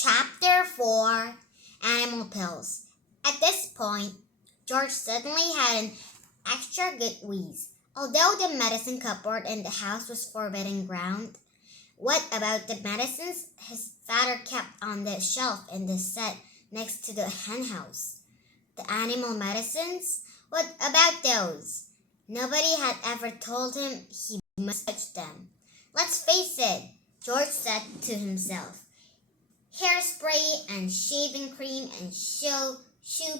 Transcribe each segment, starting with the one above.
Chapter 4 Animal Pills. At this point, George suddenly had an extra good wheeze. Although the medicine cupboard in the house was forbidden ground, what about the medicines his father kept on the shelf in the set next to the henhouse? The animal medicines? What about those? Nobody had ever told him he must touch them. Let's face it, George said to himself. Hairspray and shaving cream and shoe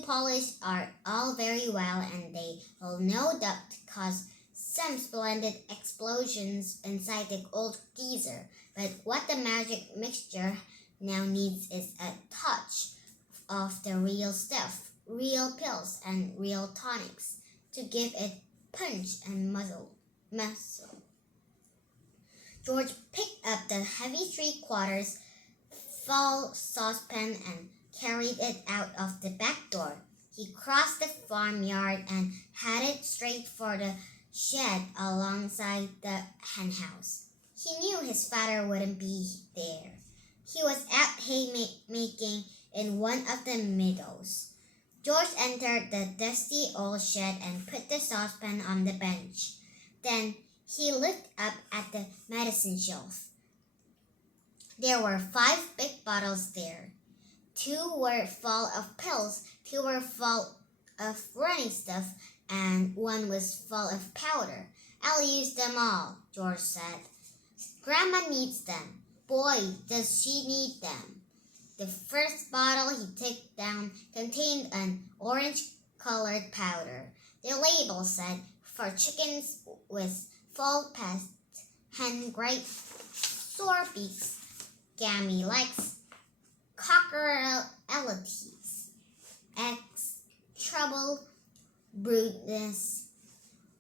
polish are all very well, and they will no doubt cause some splendid explosions inside the old geezer. But what the magic mixture now needs is a touch of the real stuff, real pills and real tonics to give it punch and muscle. George picked up the heavy 3/4 full saucepan and carried it out of the back door. He crossed the farmyard and headed straight for the shed alongside the henhouse. He knew his father wouldn't be there. He was out haymaking in one of the meadows. George entered the dusty old shed and put the saucepan on the bench. Then he looked up at the medicine shelf. There were 5 big bottles there. 2 were full of pills, 2 were full of running stuff, and 1 was full of powder. I'll use them all, George said. Grandma needs them. Boy, does she need them. The first bottle he took down contained an orange-colored powder. The label said, for chickens with fall pest, hen gripe, sore beaks, gammy legs, cockroaches, eggs, trouble, brudeness,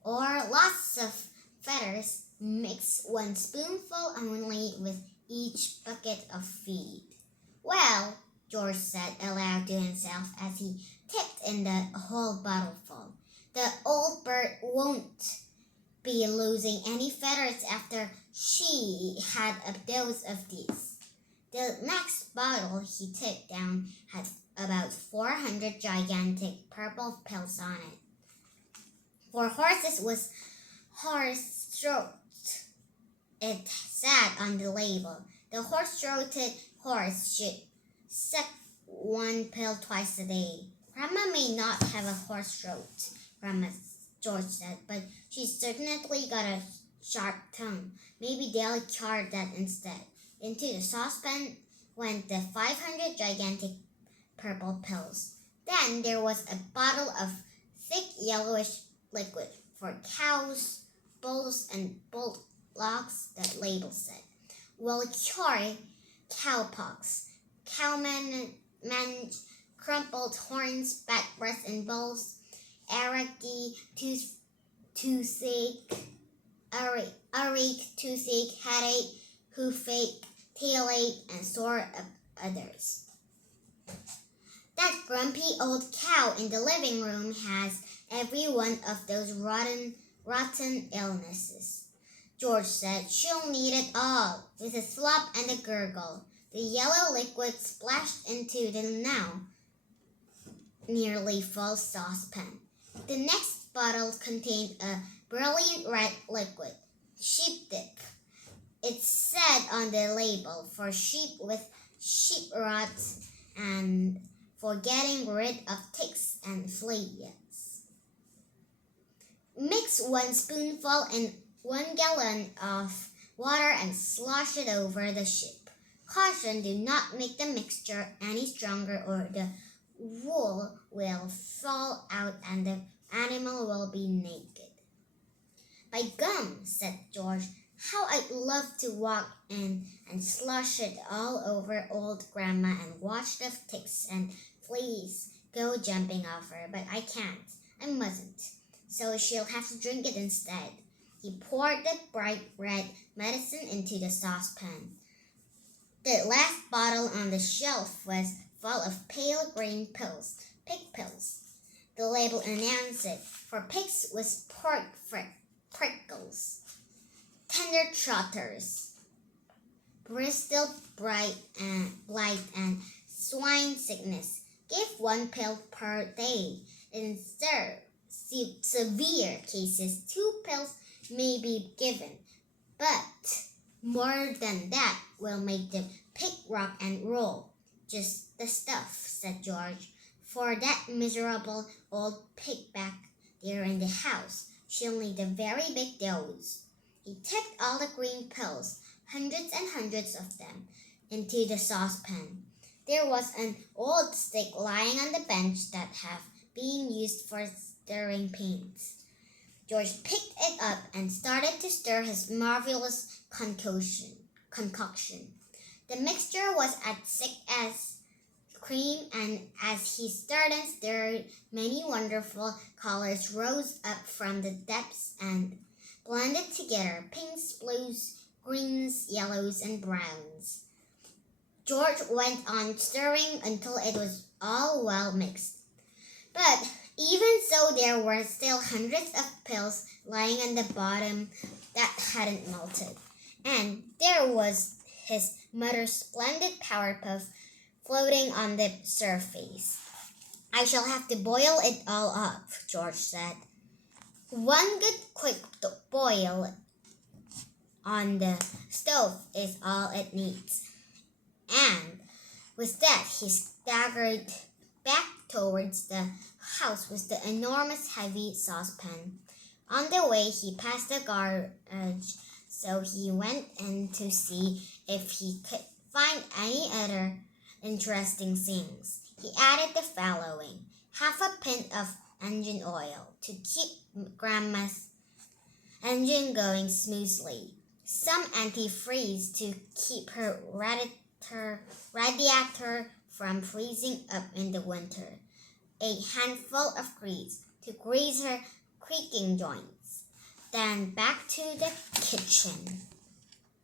or lots of feathers. Mix 1 spoonful only with each bucket of feed. Well, George said aloud to himself as he tipped in the whole bottleful, the old bird won't be losing any feathers after she had a dose of these. The next bottle he took down had about 400 gigantic purple pills on it. For horses with horse throat, it said on the label. The horse-throated horse should suck 1 pill twice a day. Grandma may not have a horse throat, George said, but she's certainly got a sharp tongue. Maybe they'll cure that instead. Into the saucepan went the 500 gigantic purple pills. Then there was a bottle of thick yellowish liquid for cows, bulls, and bullocks, that label said. Will cure cowpox, cowmange, crumpled horns, bad breath in bulls, earache, toothache, headache, hoofache, tailake, and sore others. That grumpy old cow in the living room has every one of those rotten illnesses, George said. She'll need it all. With a slop and a gurgle, the yellow liquid splashed into the now nearly full saucepan. The next bottle contained a brilliant red liquid, sheep dip. It said on the label, for sheep with sheep rots and for getting rid of ticks and fleas. Mix 1 spoonful in 1 gallon of water and slosh it over the sheep. Caution, do not make the mixture any stronger or the wool will fall out and the animal will be naked. By gum, said George, how I'd love to walk in and slosh it all over old Grandma and watch the ticks and fleas go jumping off her, but I can't. I mustn't. So she'll have to drink it instead. He poured the bright red medicine into the saucepan. The last bottle on the shelf was full of pale green pills, pig pills. The label announced it, for pigs with pork prickles, tender trotters, bristle blight, and swine sickness. Give 1 pill per day. In severe cases, 2 pills may be given, but more than that will make them pick, rock, and roll. Just the stuff, said George, for that miserable old pig back there in the house. She'll need a very big dose. He tipped all the green pills, hundreds and hundreds of them, into the saucepan. There was an old stick lying on the bench that had been used for stirring paints. George picked it up and started to stir his marvelous concoction. The mixture was as thick as cream, and as he stirred and stirred, many wonderful colors rose up from the depths and blended together: pinks, blues, greens, yellows, and browns. George went on stirring until it was all well mixed. But even so, there were still hundreds of pills lying on the bottom that hadn't melted. And there was his mother's splendid powder puff floating on the surface. I shall have to boil it all up, George said. 1 good quick boil on the stove is all it needs. And with that, he staggered back towards the house with the enormous heavy saucepan. On the way, he passed the garage, so he went in to see if he could find any other interesting things. He added the following: half a pint of engine oil to keep Grandma's engine going smoothly, some antifreeze to keep her radiator from freezing up in the winter, a handful of grease to grease her creaking joints. Then back to the kitchen.